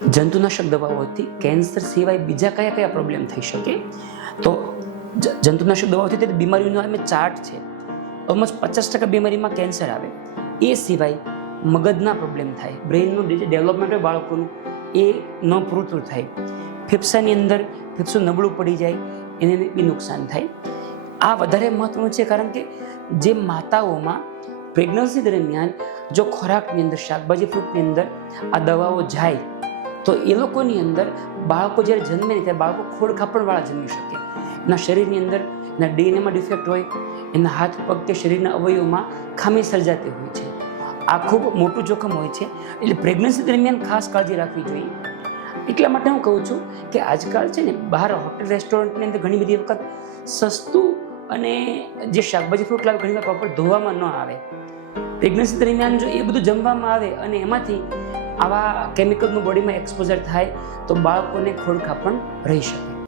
જંતુનાશક દવાઓથી કેન્સર સિવાય બીજા કયા કયા પ્રોબ્લેમ થઈ શકે? તો જંતુનાશક દવાઓથી તે બીમારીઓનો અમે ચાર્ટ છે. ઓલમોસ્ટ 50% બીમારીમાં કેન્સર આવે. એ સિવાય મગજના પ્રોબ્લેમ થાય, બ્રેઇનનું ડેવલપમેન્ટ હોય બાળકોનું એ ન પૂરતું થાય, ફેફસાની અંદર ફેફસું નબળું પડી જાય, એને બી નુકસાન થાય. આ વધારે મહત્વનું છે કારણ કે જે માતાઓમાં પ્રેગ્નન્સી દરમિયાન જો ખોરાકની અંદર, શાકભાજી ફ્રૂટની અંદર આ દવાઓ જાય તો એ લોકોની અંદર બાળકો જ્યારે જન્મે ને ત્યારે બાળકો ખોડખાપણવાળા જન્મી શકે. એના શરીરની અંદર એના ડીએનએમાં ડિફેક્ટ હોય, એના હાથ પગ કે શરીરના અવયવોમાં ખામી સર્જાતી હોય છે. આ ખૂબ મોટું જોખમ હોય છે. એટલે પ્રેગ્નન્સી દરમિયાન ખાસ કાળજી રાખવી જોઈએ. એટલા માટે હું કહું છું કે આજકાલ છે ને બહાર હોટેલ રેસ્ટોરન્ટની અંદર ઘણી બધી વખત સસ્તું અને જે શાકભાજી ફ્રૂટ લાવે ઘણી વાર પ્રોપર ધોવામાં ન આવે. પ્રેગ્નન્સી દરમિયાન જો એ બધું જમવામાં આવે અને એમાંથી આવા કેમિકલનું બોડીમાં એક્સપોઝર થાય તો બાળકોને ખોડખાપણ રહી શકે.